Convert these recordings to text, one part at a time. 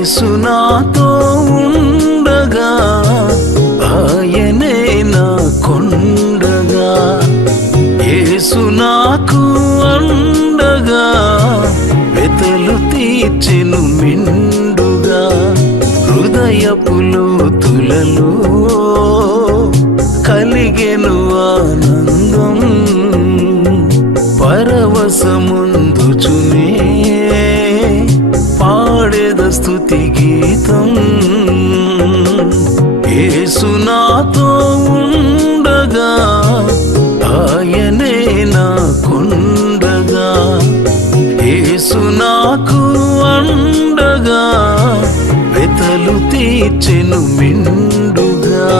యేసు నాతో ఉండగా ఆయనే నా కొండగా, యేసు నాకు అండగా వెతలు తీర్చెను మిండుగా. హృదయపు లోతులలో కలిగెను ఆనందం, పరవశముందుచునే పాడెద స్తుతి గీతం. యేసు నాతో ఉండగా ఆయనే నా కొండగా, యేసు నాకు అండగా వెతలు తీర్చెను మిండుగా.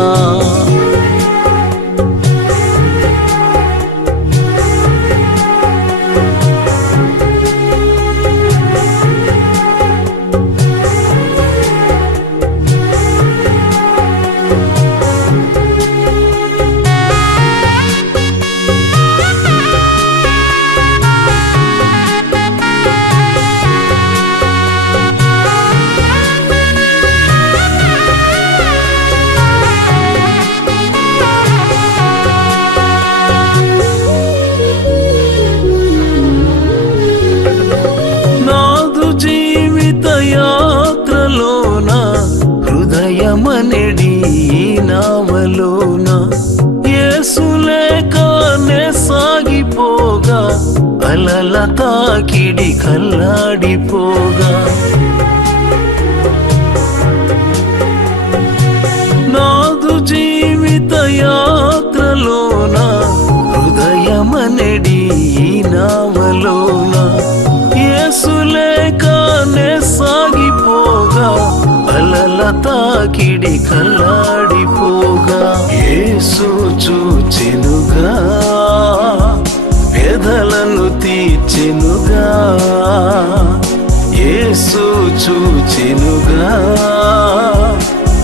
యాత్రలోన హృదయమనెడి నావలోన యేసు లేకనే సాగిపోగా, అలల తాకిడి కల్లాడిపోగా. నాదు జీవిత యాత్రలోన హృదయమనెడి నావలోన యేసు లేకనే సాగిపోగా, అలల తాకిడి కల్లాడిపోగా. యేసు చూచెనుగా వ్యధలను తీర్చెనుగా, యేసు చూచెనుగా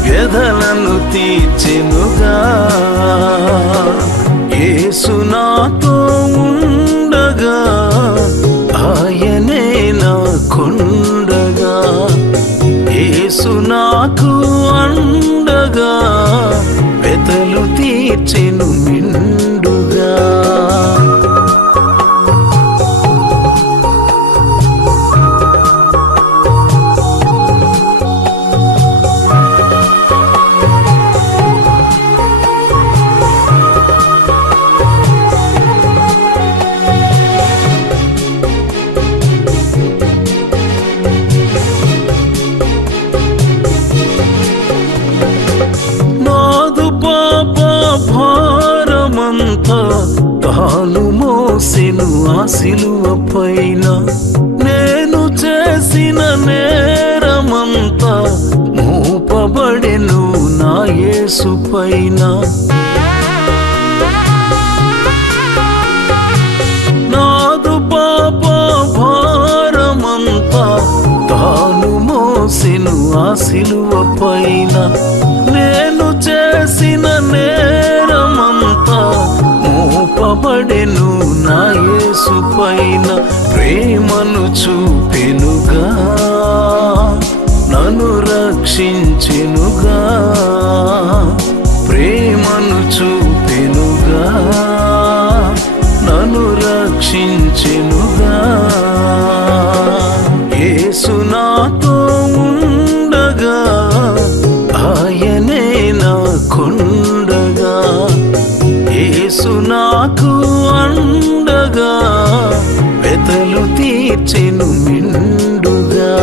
వ్యధలను తీర్చెనుగా. యేసు నాతో ఉండగా ఆయనే నా కొండగా, యేసు నాకు అండగా వెతలు తీర్చెను మిండుగా. భారమంతా తాను మోసెను ఆ సిలువ పైన, నేను చేసిన నేరమంతా మోపబడెను నా యేసు పైన. నాదు పాప భారమంతా తాను మోసెను ఆ సిలువ పైన, నేను చేసిన నేరమంతా మోపబడెను నా యేసు పైన. ప్రేమను చూపెనుగా నన్ను రక్షించెనుగా, ప్రేమను చూపెనుగా నన్ను రక్షించెనుగా. యేసు నాతో ఉండగా ఆయనే నా కొండగా, యేసు నాకు అండగా వెతలు తీర్చెను మిండుగా.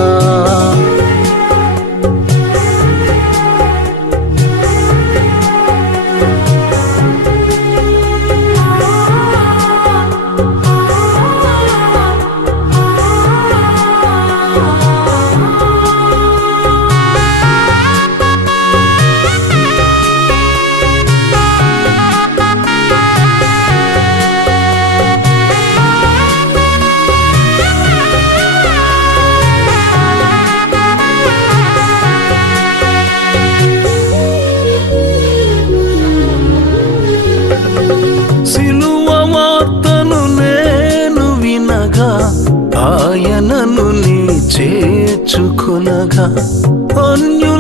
ఆయనను నీ చేతులారా నేర్చుకొనగా అన్యు